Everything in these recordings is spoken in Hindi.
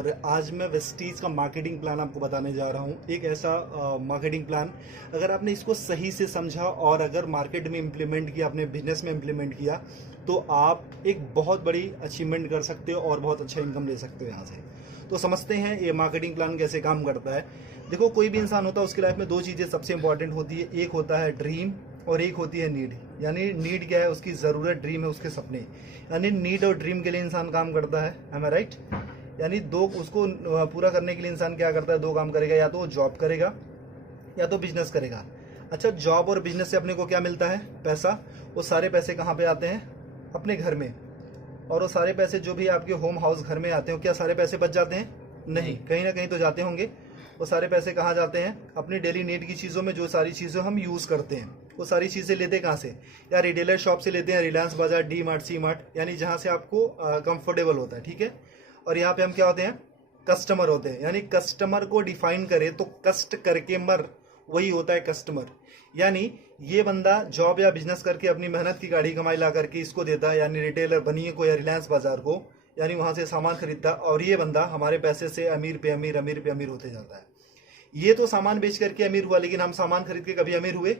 और आज मैं वेस्टीज का मार्केटिंग प्लान आपको बताने जा रहा हूँ। एक ऐसा मार्केटिंग प्लान, अगर आपने इसको सही से समझा और अगर मार्केट में इम्प्लीमेंट किया, अपने बिजनेस में इम्प्लीमेंट किया, तो आप एक बहुत बड़ी अचीवमेंट कर सकते हो और बहुत अच्छा इनकम ले सकते हो यहाँ से। तो समझते हैं ये मार्केटिंग प्लान कैसे काम करता है। देखो, कोई भी इंसान होता है, उसकी लाइफ में दो चीज़ें सबसे इंपॉर्टेंट होती है। एक होता है ड्रीम और एक होती है नीड। यानी नीड क्या है? उसकी ज़रूरत। ड्रीम है उसके सपने। यानी नीड और ड्रीम के लिए इंसान काम करता है। एम आई राइट? यानी दो, उसको पूरा करने के लिए इंसान क्या करता है? दो काम करेगा, या तो वो जॉब करेगा या तो बिजनेस करेगा। अच्छा, जॉब और बिजनेस से अपने को क्या मिलता है? पैसा। वो सारे पैसे कहाँ पे आते हैं? अपने घर में। और वो सारे पैसे जो भी आपके होम हाउस घर में आते हैं, क्या सारे पैसे बच जाते हैं? नहीं, कहीं ना कहीं तो जाते होंगे। वो सारे पैसे कहाँ जाते हैं? अपनी डेली नीड की चीज़ों में। जो सारी चीज़ें हम यूज़ करते हैं, वो सारी चीज़ें लेते कहाँ से? या रिटेलर शॉप से लेते हैं, रिलायंस बाजार, डी मार्ट, सी मार्ट, यानी जहाँ से आपको कंफर्टेबल होता है। ठीक है। और यहाँ पे हम क्या होते हैं? कस्टमर होते हैं। यानी कस्टमर को डिफाइन करें तो कष्ट करके मर, वही होता है कस्टमर। यानी ये बंदा जॉब या बिजनेस करके अपनी मेहनत की गाड़ी कमाई ला करके इसको देता है, यानी रिटेलर बनिए को या रिलायंस बाजार को, यानी वहां से सामान खरीदता, और ये बंदा हमारे पैसे से अमीर पे अमीर, अमीर पे अमीर होते जाता है। ये तो सामान बेच करके अमीर हुआ, लेकिन हम सामान खरीद के कभी अमीर हुए?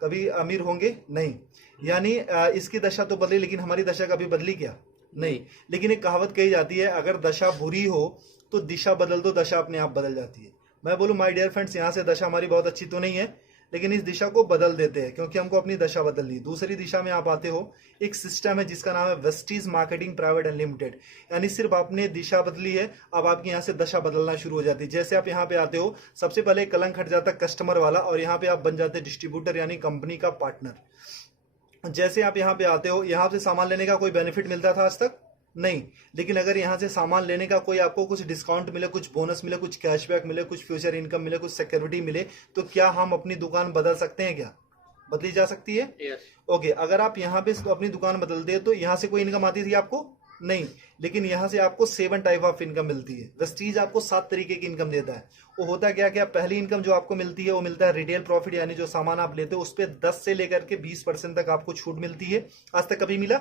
कभी अमीर होंगे? नहीं। यानी इसकी दशा तो बदली, लेकिन हमारी दशा कभी बदली क्या? नहीं। लेकिन एक कहावत कही जाती है, अगर दशा बुरी हो तो दिशा बदल दो, दशा अपने आप बदल जाती है। मैं बोलूं माय डियर फ्रेंड्स, यहाँ से दशा हमारी बहुत अच्छी तो नहीं है, लेकिन इस दिशा को बदल देते हैं, क्योंकि हमको अपनी दशा बदलनी। दूसरी दिशा में आप आते हो, एक सिस्टम है जिसका नाम है वेस्टीज मार्केटिंग प्राइवेट अनलिमिटेड। यानी सिर्फ आपने दिशा बदली है, अब आपकी यहाँ से दशा बदलना शुरू हो जाती है। जैसे आप यहाँ पे आते हो, सबसे पहले कलंक हट जाता है कस्टमर वाला, और यहाँ पे आप बन जाते हैं डिस्ट्रीब्यूटर, यानी कंपनी का पार्टनर। जैसे आप यहाँ पे आते हो, यहाँ से सामान लेने का कोई बेनिफिट मिलता था आज तक? नहीं। लेकिन अगर यहाँ से सामान लेने का कोई आपको कुछ डिस्काउंट मिले, कुछ बोनस मिले, कुछ कैशबैक मिले, कुछ फ्यूचर इनकम मिले, कुछ सिक्योरिटी मिले, तो क्या हम अपनी दुकान बदल सकते हैं? क्या बदली जा सकती है? ओके। अगर आप यहाँ पे अपनी दुकान बदलते हैं तो यहाँ से कोई इनकम आती थी आपको? नहीं। लेकिन यहाँ से आपको 7 टाइप ऑफ इनकम मिलती है। वेस्टीज आपको 7 तरीके की इनकम देता है। वो होता क्या क्या? पहली इनकम जो आपको मिलती है वो मिलता है रिटेल प्रॉफिट, यानी जो सामान आप लेते हो उस पर 10 से लेकर के 20% तक आपको छूट मिलती है। आज तक कभी मिला?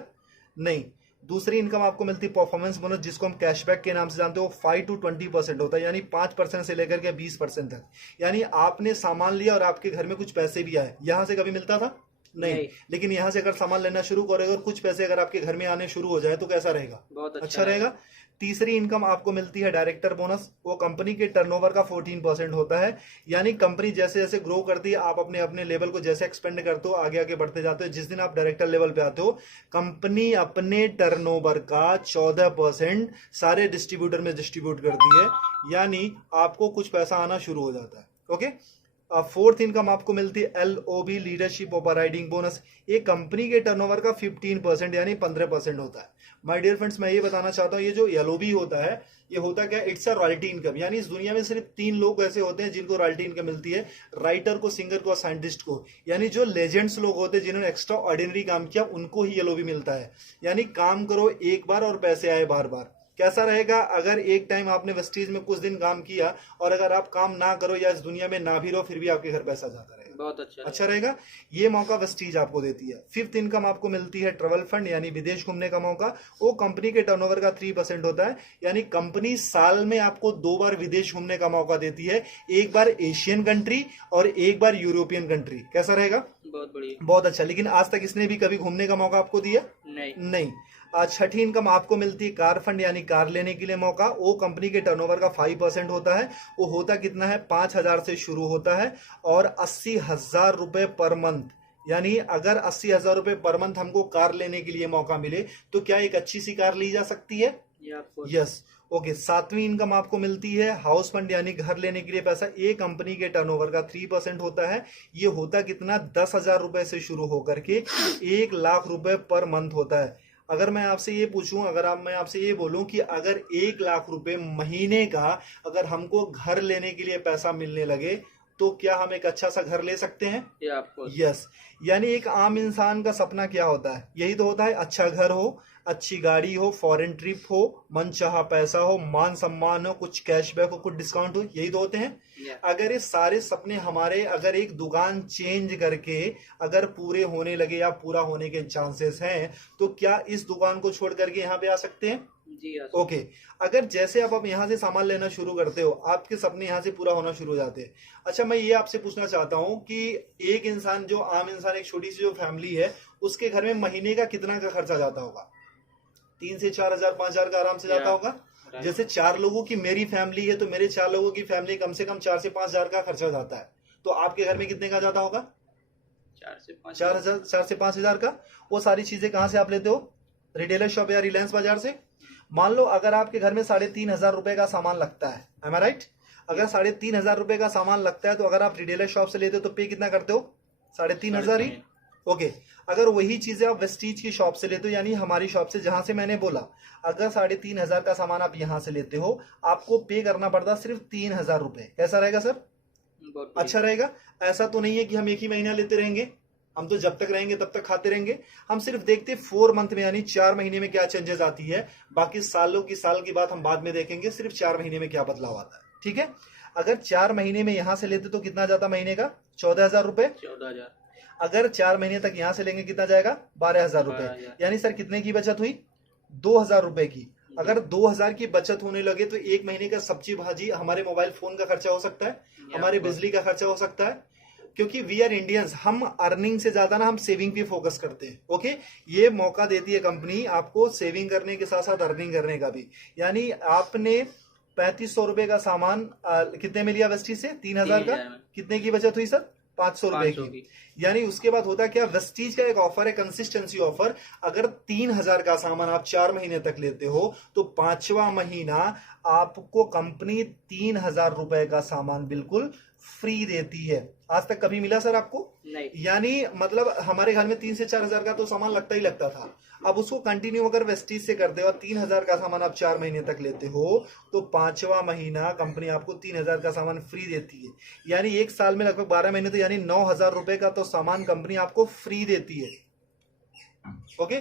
नहीं। दूसरी इनकम आपको मिलती है परफॉर्मेंस बोनस, जिसको हम कैशबैक के नाम से जानते हो। 5 to 20% होता है, यानी 5% से लेकर के 20% तक। यानी आपने सामान लिया और आपके घर में कुछ पैसे भी आए, यहां से कभी मिलता था? नहीं। लेकिन यहाँ से अगर सामान लेना शुरू करोगे और कुछ पैसे अगर आपके घर में आने शुरू हो जाए तो कैसा रहेगा? बहुत अच्छा रहेगा। तीसरी इनकम आपको मिलती है डायरेक्टर बोनस। वो कंपनी के टर्नओवर का 14% होता है। यानी कंपनी जैसे जैसे ग्रो करती है, आप अपने अपने लेवल को जैसे एक्सपेंड करते हो, आगे आगे बढ़ते जाते हो, जिस दिन आप डायरेक्टर लेवल पे आते हो, कंपनी अपने टर्नओवर का 14% सारे डिस्ट्रीब्यूटर में डिस्ट्रीब्यूट करती है। यानी आपको कुछ पैसा आना शुरू हो जाता है। ओके। फोर्थ इनकम आपको मिलती है LOB, लीडरशिप ओवरराइडिंग बोनस। एक कंपनी के टर्नओवर का 15% यानी 15% होता है। माय डियर फ्रेंड्स, मैं ये बताना चाहता हूँ, ये जो LOB होता है, ये होता क्या? It's a royalty income. यानी इस दुनिया में सिर्फ 3 लोग ऐसे होते हैं जिनको रॉयल्टी इनकम मिलती है, राइटर को, सिंगर को और साइंटिस्ट को। यानी जो लेजेंड्स लोग होते हैं, जिन्होंने एक्स्ट्रा ऑर्डिनरी काम किया, उनको ही LOB मिलता है। यानी काम करो एक बार और पैसे आए बार बार। कैसा रहेगा? अगर एक टाइम आपने वेस्टीज में कुछ दिन काम किया और अगर आप काम ना करो या इस दुनिया में ना भी रहो, फिर भी आपके घर पैसा जाता रहेगा। बहुत अच्छा रहेगा। ये मौका वेस्टीज आपको देती है। फिफ्थ इनकम आपको मिलती है ट्रेवल फंड, यानी विदेश घूमने का मौका। वो कंपनी के टर्नओवर का 3% होता है। यानी कंपनी साल में आपको 2 बार विदेश घूमने का मौका देती है, एक बार एशियन कंट्री और एक बार यूरोपियन कंट्री। कैसा रहेगा? बहुत बढ़िया, बहुत अच्छा। लेकिन आज तक इसने भी कभी घूमने का मौका आपको दिया? नहीं। छठी इनकम आपको मिलती है कार फंड, यानी कार लेने के लिए मौका। वो कंपनी के टर्नओवर का 5% होता है। वो होता कितना है? 5,000 से शुरू होता है और 80,000 रुपए पर मंथ। यानी अगर 80,000 रुपए पर मंथ हमको कार लेने के लिए मौका मिले तो क्या एक अच्छी सी कार ली जा सकती है? यस। ओके। सातवीं इनकम आपको मिलती है हाउस फंड, यानी घर लेने के लिए पैसा। एक कंपनी के टर्नओवर का 3% होता है। ये होता कितना? 10,000 रुपए से शुरू होकर के 1 लाख रुपए पर मंथ होता है। अगर मैं आपसे ये पूछूं, मैं आपसे ये बोलूं कि अगर 1 लाख रुपए महीने का अगर हमको घर लेने के लिए पैसा मिलने लगे, तो क्या हम एक अच्छा सा घर ले सकते हैं? यस। यानी एक आम इंसान का सपना क्या होता है? यही तो होता है, अच्छा घर हो, अच्छी गाड़ी हो, फॉरेन ट्रिप हो, मनचाहा पैसा हो, मान सम्मान हो, कुछ कैशबैक हो, कुछ डिस्काउंट हो, यही तो होते हैं। अगर ये सारे सपने हमारे अगर एक दुकान चेंज करके अगर पूरे होने लगे या पूरा होने के चांसेस हैं, तो क्या इस दुकान को छोड़ करके यहाँ पे आ सकते हैं? जी हाँ। ओके। अगर जैसे आप यहाँ से सामान लेना शुरू करते हो, आपके सपने यहाँ से पूरा होना शुरू हो जाते हैं। अच्छा, मैं ये आपसे पूछना चाहता हूँ कि एक इंसान, जो आम इंसान, एक छोटी सी जो फैमिली है, उसके घर में महीने का कितना का खर्चा जाता होगा? 3 से 4 हजार, 5 हजार का आराम से जाता या होगा। राइट। जैसे 4 लोगों की मेरी फैमिली है, तो मेरे 4 लोगों की फैमिली कम से कम 4 से 5 हजार का खर्चा जाता है। तो आपके घर में कितने का जाता होगा? 4 से 5 4 हजार, 4 से 5 हजार का। वो सारी चीजें कहाँ से आप लेते हो? रिटेलर शॉप या रिलायंस बाजार से। मान लो अगर आपके घर में 3,500 रुपए का सामान लगता है, एम आई राइट? अगर 3,500 रुपए का सामान लगता है, तो अगर आप रिटेलर शॉप से लेते हो तो पे कितना करते हो? 3,500 ही। ओके। अगर वही चीजें आप वेस्टीज की शॉप से लेते हो, यानी हमारी शॉप से, जहां से मैंने बोला, अगर 3,500 का सामान आप यहां से लेते हो, आपको पे करना पड़ता सिर्फ 3,000 रुपए। कैसा रहेगा सर? बहुत अच्छा रहेगा। ऐसा तो नहीं है कि हम एक ही महीना लेते रहेंगे, हम तो जब तक रहेंगे तब तक खाते रहेंगे। हम सिर्फ देखते 4 मंथ में, यानी 4 महीने में क्या चेंजेस आती है। बाकी साल की बात हम बाद में देखेंगे, सिर्फ 4 महीने में क्या बदलाव आता है। ठीक है। अगर 4 महीने में यहां से लेते तो कितना जाता महीने का? 14,000 रुपए। 14,000। अगर 4 महीने तक यहां से लेंगे, कितना जाएगा? 12,000 रुपए। 12,000। यानी सर कितने की बचत हुई? 2,000 रुपए की। अगर 2,000 की बचत होने लगे तो एक महीने का सब्जी भाजी, हमारे मोबाइल फोन का खर्चा हो सकता है, हमारे बिजली का खर्चा हो सकता है। क्योंकि वी आर इंडियंस, हम अर्निंग से ज्यादा ना हम सेविंग पे फोकस करते हैं। ओके। ये मौका देती है कंपनी आपको सेविंग करने के साथ साथ अर्निंग करने का भी। यानी आपने 3,500 रुपए का सामान कितने में लिया वेस्टी से? 3,000 का। 3,000 में। कितने की बचत हुई सर? 500 रुपए 500 की। की। यानी उसके बाद होता क्या, वेस्टीज का एक ऑफर है, कंसिस्टेंसी ऑफर। अगर 3,000 का सामान आप 4 महीने तक लेते हो, तो 5वां महीना आपको कंपनी 3,000 रुपए का सामान बिल्कुल फ्री देती है। आज तक कभी मिला सर आपको? नहीं। यानी मतलब हमारे घर में 3 से 4 हजार का तो सामान लगता ही लगता था। अब उसको कंटिन्यू अगर वेस्टीज से करते हो और 3,000 का सामान आप 4 महीने तक लेते हो, तो 5वां महीना कंपनी आपको 3,000 का सामान फ्री देती है। यानी एक साल में लगभग 12 महीने, तो यानी 9,000 रुपए का तो सामान कंपनी आपको फ्री देती है। ओके।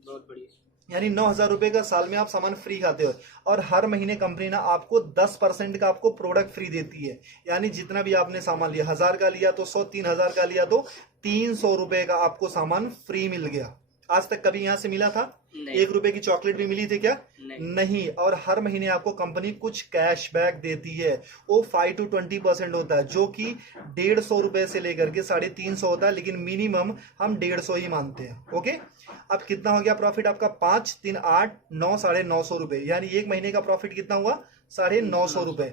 बहुत बढ़िया। यानी 9,000 रुपए का साल में आप सामान फ्री खाते हो। और हर महीने कंपनी ना आपको 10% का आपको प्रोडक्ट फ्री देती है। यानी जितना भी आपने सामान लिया, 1,000 का लिया तो 100, 3,000 का लिया तो 300 रुपए का आपको सामान फ्री मिल गया। आज तक कभी यहां से मिला था? नहीं। 1 रुपए की चॉकलेट भी मिली थी क्या? नहीं। और हर महीने आपको कंपनी कुछ कैशबैक देती है। वो 5 to 20% होता है, जो कि 150 रुपए से लेकर के 350 होता है, लेकिन मिनिमम हम 150 ही मानते हैं। ओके। अब कितना हो गया प्रॉफिट आपका? 5, 3, 8, 9, 950 रुपए। यानी एक महीने का प्रॉफिट कितना हुआ? 950 रुपए।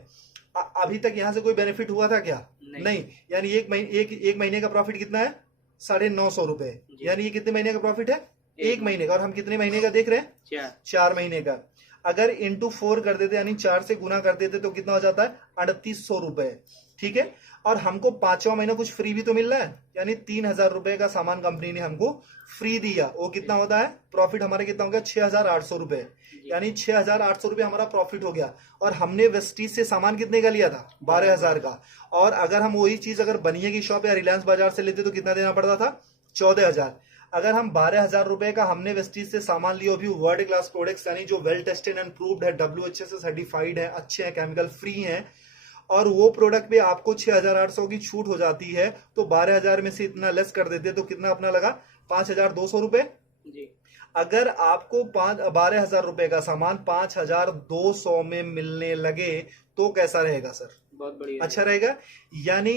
अभी तक यहां से कोई बेनिफिट हुआ था क्या? नहीं। यानी एक महीने का प्रॉफिट कितना है? 950 रुपए। यानी ये कितने महीने का प्रॉफिट है? एक महीने का। और हम कितने महीने का देख रहे हैं? 4 महीने का। अगर इंटू 4 कर देते, यानी 4 से गुना कर देते, तो कितना हो जाता है? 3,800 रुपए। ठीक है। और हमको 5वां महीना कुछ फ्री भी तो मिल रहा है, यानी 3,000 रुपए का सामान कंपनी ने हमको फ्री दिया। वो कितना होता है? प्रॉफिट हमारे कितना हो गया? 6,800 रुपए। यानी 6,800 रुपए हमारा प्रॉफिट हो गया। और हमने वेस्टीज से सामान कितने का लिया था? 12,000 का। और अगर हम वही चीज अगर बनिया की शॉप या रिलायंस बाजार से लेते तो कितना देना पड़ता था? 14,000। अगर हम 12,000 रुपए का हमने वेस्टीज से सामान लिया, भी वर्ल्ड क्लास प्रोडक्ट्स, यानी जो वेल टेस्टेड एंड प्रूव्ड है, WHA से सर्टिफाइड है, अच्छे हैं, केमिकल फ्री हैं, और वो प्रोडक्ट पे आपको 6,800 की छूट हो जाती है, तो 12,000 में से इतना लेस कर देते तो कितना अपना लगा? 5,200 रुपए। अगर आपको 12,000 रुपए का सामान 5,200 में मिलने लगे तो कैसा रहेगा सर? बहुत बढ़िया। अच्छा रहेगा। यानी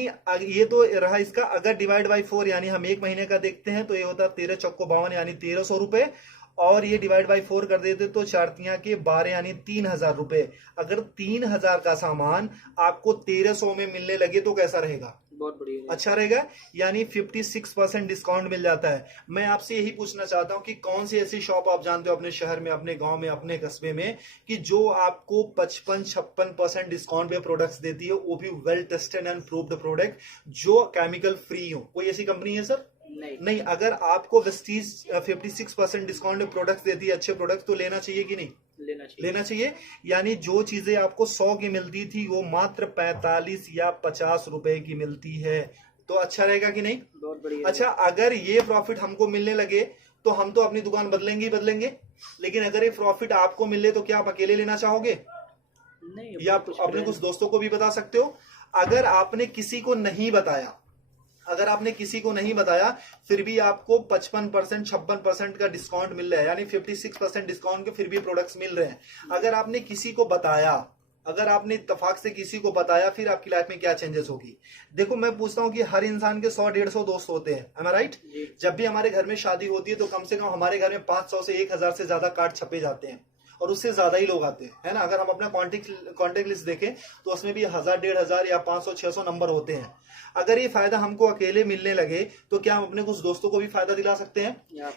ये तो रहा इसका। अगर डिवाइड बाई 4, यानी हम एक महीने का देखते हैं, तो ये होता है 13 चौको 52, यानी 1,300 रुपए। और ये डिवाइड बाई 4 कर देते तो 4 के 12, यानी 3,000 रुपए। अगर 3,000 का सामान आपको 1,300 में मिलने लगे तो कैसा रहेगा? बहुत बढ़िया। अच्छा रहेगा। यानी 56% डिस्काउंट मिल जाता है। मैं आपसे यही पूछना चाहता हूं कि कौन सी ऐसी शॉप आप जानते हो अपने शहर में, अपने गांव में, अपने कस्बे में, कि जो आपको 55-56% डिस्काउंट पे प्रोडक्ट्स देती है, वो भी well tested and proved product, जो केमिकल फ्री हो? कोई ऐसी कंपनी है सर? नहीं। अगर आपको वेस्टीज 56% डिस्काउंट में प्रोडक्ट्स देती है, अच्छे प्रोडक्ट, तो लेना चाहिए कि नहीं? लेना चाहिए। यानी जो चीजें आपको 100 की मिलती थी, वो मात्र 45 या 50 रुपए की मिलती है। तो अच्छा रहेगा कि नहीं? बहुत बढ़िया। अच्छा, अगर ये प्रॉफिट हमको मिलने लगे तो हम तो अपनी दुकान बदलेंगे ही बदलेंगे। लेकिन अगर ये प्रॉफिट आपको मिले तो क्या आप अकेले लेना चाहोगे? नहीं। या आप अपने कुछ दोस्तों को भी बता सकते हो। अगर आपने किसी को नहीं बताया, अगर आपने किसी को नहीं बताया फिर भी आपको 55% 56% का डिस्काउंट मिल रहा है, यानी 56% डिस्काउंट के फिर भी प्रोडक्ट्स मिल रहे हैं। अगर आपने किसी को बताया, अगर आपने इत्तेफाक से किसी को बताया, फिर आपकी लाइफ में क्या चेंजेस होगी। देखो मैं पूछता हूँ कि हर इंसान के 100-150 दोस्त होते हैं, am I right? जब भी हमारे घर में शादी होती है तो कम से कम हमारे घर में 500 से 1000 से ज्यादा कार्ड छपे जाते हैं और उससे ज्यादा ही लोग आते हैं, है ना। अगर हम अपना कॉन्टेक्ट लिस्ट देखें तो उसमें भी 1000-1500 या 500-600 नंबर होते हैं। अगर ये फायदा हमको अकेले मिलने लगे तो क्या हम अपने कुछ दोस्तों को भी फायदा दिला सकते हैं?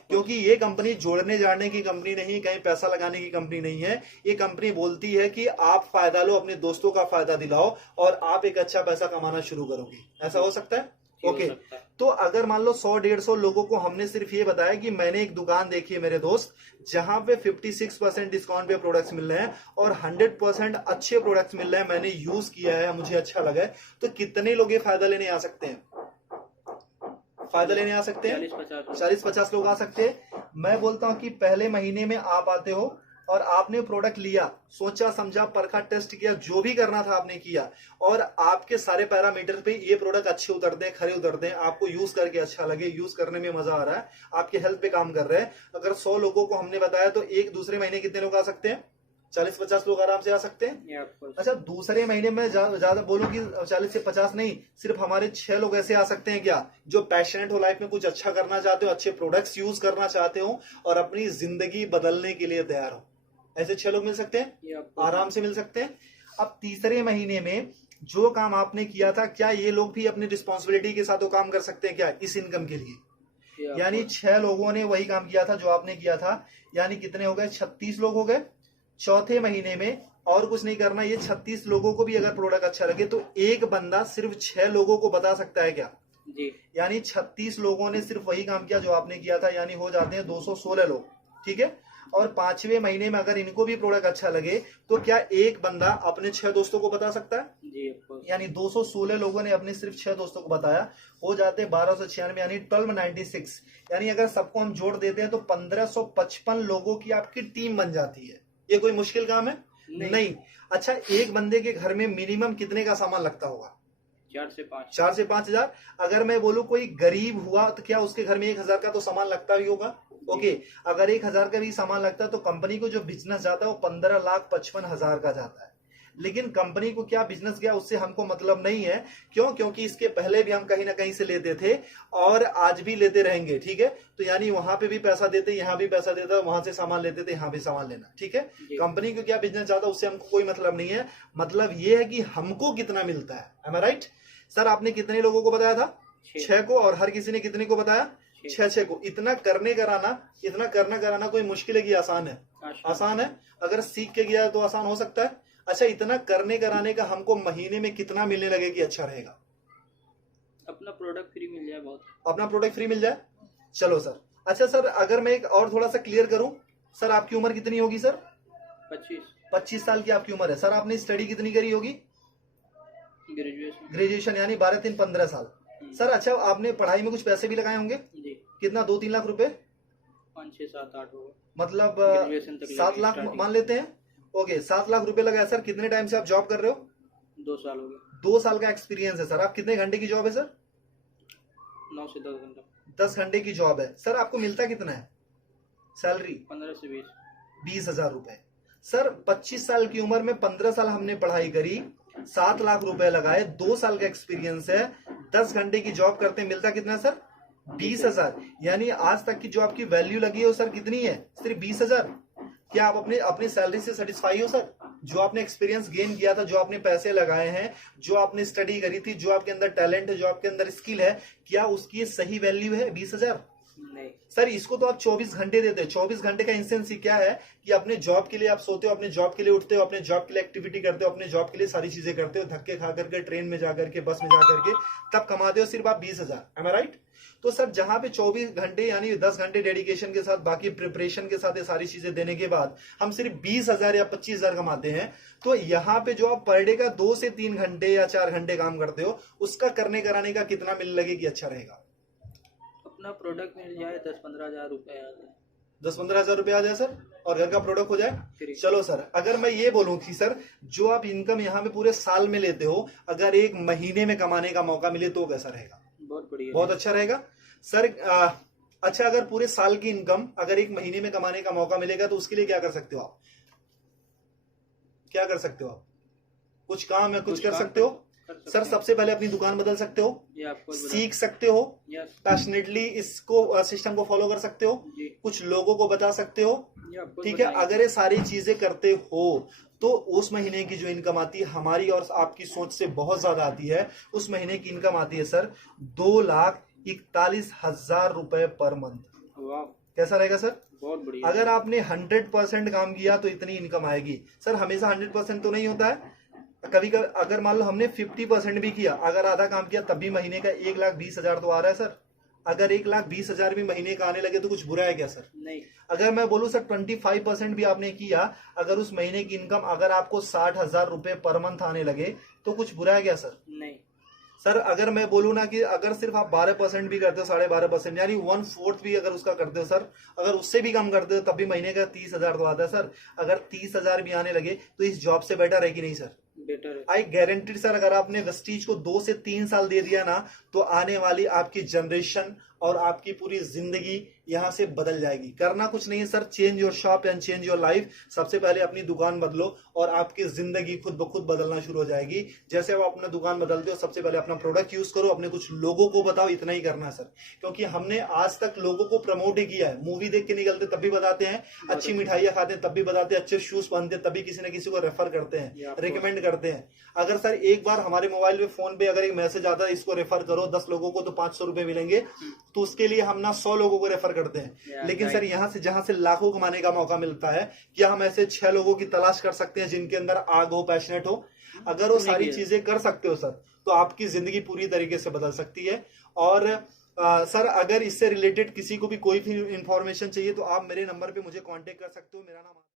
क्योंकि ये कंपनी जोड़ने जाने की कंपनी नहीं, कहीं पैसा लगाने की कंपनी नहीं है। ये कंपनी बोलती है कि आप फायदा लो, अपने दोस्तों का फायदा दिलाओ और आप एक अच्छा पैसा कमाना शुरू करोगे। ऐसा हो सकता है? ओके तो अगर मान लो 100-150 लोगों को हमने सिर्फ ये बताया कि मैंने एक दुकान देखी है मेरे दोस्त जहां पे 56% डिस्काउंट पे प्रोडक्ट्स मिल रहे हैं और 100% अच्छे प्रोडक्ट्स मिल रहे हैं, मैंने यूज किया है, मुझे अच्छा लगा है, तो कितने लोग ये फायदा लेने आ सकते हैं? फायदा लेने आ सकते हैं 40-50 लोग आ सकते हैं। मैं बोलता हूं कि पहले महीने में आप आते हो और आपने प्रोडक्ट लिया, सोचा समझा, परखा, टेस्ट किया, जो भी करना था आपने किया और आपके सारे पैरामीटर पे ये प्रोडक्ट अच्छे उतरते हैं, खरे उतरते हैं, आपको यूज करके अच्छा लगे, यूज करने में मजा आ रहा है, आपके हेल्थ पे काम कर रहे हैं। अगर 100 लोगों को हमने बताया तो एक दूसरे महीने कितने लोग आ सकते हैं? 40-50 लोग आराम से आ सकते हैं। अच्छा दूसरे महीने में ज्यादा बोलूं कि 40 से 50 नहीं, सिर्फ हमारे 6 लोग ऐसे आ सकते हैं क्या, जो पैशनेट हो, लाइफ में कुछ अच्छा करना चाहते हो, अच्छे प्रोडक्ट्स यूज करना चाहते हो और अपनी जिंदगी बदलने के लिए तैयार हो। ऐसे 6 लोग मिल सकते हैं, आराम से मिल सकते हैं। अब तीसरे महीने में जो काम आपने किया था, क्या ये लोग भी अपनी रिस्पॉन्सिबिलिटी के साथ वो काम कर सकते हैं क्या इस इनकम के लिए? यानी 6 लोगों ने वही काम किया था जो आपने किया था, यानी कितने हो गए? 36 लोग हो गए। चौथे महीने में और कुछ नहीं करना, ये 36 लोगों को भी अगर प्रोडक्ट अच्छा लगे तो एक बंदा सिर्फ 6 लोगों को बता सकता है क्या जी? यानी 36 लोगों ने सिर्फ वही काम किया जो आपने किया था, यानी हो जाते हैं 216 लोग, ठीक है। और 5वें महीने में अगर इनको भी प्रोडक्ट अच्छा लगे तो क्या एक बंदा अपने 6 दोस्तों को बता सकता है जी? यानी 216 लोगों ने अपने सिर्फ 6 दोस्तों को बताया, हो जाते 1296, यानी 1296। यानी अगर सबको हम जोड़ देते हैं तो 1555 लोगों की आपकी टीम बन जाती है। ये कोई मुश्किल काम है? नहीं। अच्छा एक बंदे के घर में मिनिमम कितने का सामान लगता होगा? 4 से 5 हजार। अगर मैं बोलूं कोई गरीब हुआ तो क्या उसके घर में 1000 का तो सामान लगता ही होगा? ओके अगर 1000 का भी सामान लगता है तो कंपनी को जो बिजनेस जाता है वो 15,55,000 का जाता है। लेकिन कंपनी को क्या बिजनेस गया उससे हमको मतलब नहीं है। क्यों? क्योंकि इसके पहले भी हम कहीं ना कहीं से लेते थे और आज भी लेते रहेंगे, ठीक है। तो यानी वहां पे भी पैसा देते, यहाँ भी पैसा देता, वहां से सामान लेते थे, यहाँ भी सामान लेना, ठीक है। कंपनी को क्या बिजनेस जाता है उससे हमको कोई मतलब नहीं है। मतलब ये है कि हमको कितना मिलता है। एम आई राइट? सर आपने कितने लोगों को बताया था? 6 को। और हर किसी ने कितने को बताया? 6 को। इतना करने कराना कोई मुश्किल है कि आसान है? आसान है। अगर सीख के गया तो आसान हो सकता है। अच्छा इतना करने कराने का हमको महीने में कितना मिलने लगे कि अच्छा रहेगा? अपना प्रोडक्ट फ्री मिल जाए, बहुत अपना प्रोडक्ट फ्री मिल जाए। चलो सर। अच्छा सर अगर मैं एक और थोड़ा सा क्लियर करूं, सर आपकी उम्र कितनी होगी सर? 25 साल की आपकी उम्र है। सर आपने स्टडी कितनी करी होगी? ग्रेजुएशन यानी 12-3-15 साल। सर अच्छा आपने पढ़ाई में कुछ पैसे भी लगाए होंगे जी? कितना? 2-3 लाख रुपए? 5-6-7-8 होगा, मतलब 7 लाख मान लेते हैं। ओके 7 लाख रुपए लगाया। सर कितने टाइम से आप जॉब कर रहे हो? 2 साल हो गए। 2 साल का एक्सपीरियंस है सर। आप कितने घंटे की जॉब है सर? 9 से 10 घंटा। 10 घंटे की जॉब है। सर आपको मिलता कितना है सैलरी? 15 से 20 हजार रुपए। सर 25 साल की उम्र में 15 साल हमने पढ़ाई करी, 7 लाख रुपए लगाए, 2 साल का एक्सपीरियंस है, 10 घंटे की जॉब करते, मिलता कितना सर? 20 हजार। यानी आज तक की जो आपकी वैल्यू लगी है वो सर कितनी है? सिर्फ 20 हजार। क्या आप अपनी सैलरी से सेटिस्फाई हो सर? जो आपने एक्सपीरियंस गेन किया था, जो आपने पैसे लगाए हैं, जो आपने स्टडी करी थी, जो आपके अंदर टैलेंट है, जो आपके अंदर स्किल है, क्या उसकी सही वैल्यू है 20 हजार? नहीं सर। इसको तो आप 24 घंटे देते हैं। 24 घंटे का इंसेंस क्या है कि अपने जॉब के लिए आप सोते हो, अपने जॉब के लिए उठते हो, अपने जॉब के लिए एक्टिविटी करते हो, अपने जॉब के लिए सारी चीजें करते हो, धक्के खा करके, ट्रेन में जाकर के, बस में जाकर के, तब कमाते हो सिर्फ आप 20 हजार। एम आई राइट? तो सर जहां पे 24 घंटे यानी 10 घंटे डेडिकेशन के साथ, बाकी प्रिपरेशन के साथ, ये सारी चीजें देने के बाद हम सिर्फ 20 हजार या 25 हजार कमाते हैं, तो यहाँ पे जो आप पर डे का 2 से 3 घंटे या 4 घंटे काम करते हो, उसका करने कराने का कितना मिल लगे कि अच्छा रहेगा? अपना प्रोडक्ट मिल जाए 10-15 हजार रुपए आ जाए। 10-15 हजार रुपए आ जाए सर, और घर का प्रोडक्ट हो जाए। चलो सर अगर मैं ये बोलूं कि सर जो आप इनकम यहाँ पे पूरे साल में लेते हो, अगर एक महीने में कमाने का मौका मिले तो कैसा रहेगा? बहुत बढ़िया। बहुत अच्छा रहेगा सर। अच्छा, अगर पूरे साल की इनकम अगर एक महीने में कमाने का मौका मिलेगा तो उसके लिए क्या कर सकते हो आप? क्या कर सकते हो आप? कुछ काम है, कुछ कर सकते हो सर? सबसे पहले अपनी दुकान बदल सकते हो, सीख सकते हो, पैशनेटली इसको सिस्टम को फॉलो कर सकते हो, कुछ लोगों को बता सकते हो, ठीक है। अगर ये सारी चीजें करते हो तो उस महीने की जो इनकम आती है हमारी और आपकी सोच से बहुत ज्यादा आती है। उस महीने की इनकम आती है सर 2,41,000 रुपए पर मंथ। कैसा रहेगा सर? बहुत बढ़िया। अगर आपने 100% काम किया तो इतनी इनकम आएगी सर। हमेशा 100% तो नहीं होता है, कभी कभी अगर मान लो हमने 50% भी किया, अगर आधा काम किया तब भी महीने का 1,20,000 तो आ रहा है सर। अगर 1,20,000 भी महीने का आने लगे तो कुछ बुरा है क्या सर? नहीं। अगर मैं बोलूं सर 25% भी आपने किया, अगर उस महीने की इनकम अगर आपको 60,000 रुपए पर मंथ आने लगे तो कुछ बुरा है क्या सर? नहीं सर अगर मैं बोलूं ना कि अगर सिर्फ आप 12% भी करते हो, 12.5% यानी 1/4 भी अगर उसका करते हो सर, अगर उससे भी कम करते हो तब भी महीने का 30,000 तो आता है सर। अगर 30,000 भी आने लगे तो इस जॉब से बेटर है कि नहीं सर? बेटर है। आई गारंटी सर, अगर आपने वेस्टीज को 2 से 3 साल दे दिया ना तो आने वाली आपकी जनरेशन और आपकी पूरी जिंदगी यहां से बदल जाएगी। करना कुछ नहीं है sir, change your shop and change your life. सबसे पहले अपनी दुकान बदलो और आपकी जिंदगी खुद ब खुद बदलना शुरू हो जाएगी। जैसे आप अपना दुकान बदलते हो, सबसे पहले अपना प्रोडक्ट यूज करो, अपने कुछ लोगों को बताओ, इतना ही करना है सर। क्योंकि हमने आज तक लोगों को प्रमोट ही किया है। मूवी देख के निकलते तब भी बताते हैं, अच्छी मिठाइयां खाते हैं तब भी बताते हैं, अच्छे शूज पहनते हैं तभी किसी न किसी को रेफर करते हैं, रिकमेंड करते हैं। अगर सर एक बार हमारे मोबाइल पे फोन पे अगर एक मैसेज आता है इसको रेफर करो 10 लोगों को तो 500 रुपए मिलेंगे, तो उसके लिए हम ना 100 लोगों को रेफर करते हैं। लेकिन सर यहाँ से जहां से लाखों कमाने का मौका मिलता है, क्या हम ऐसे 6 लोगों की तलाश कर सकते हैं जिनके अंदर आग हो, पैशनेट हो? अगर वो सारी चीजें कर सकते हो सर तो आपकी जिंदगी पूरी तरीके से बदल सकती है। और सर अगर इससे रिलेटेड किसी को भी कोई भी इंफॉर्मेशन चाहिए तो आप मेरे नंबर पे मुझे कांटेक्ट कर सकते हो। मेरा नाम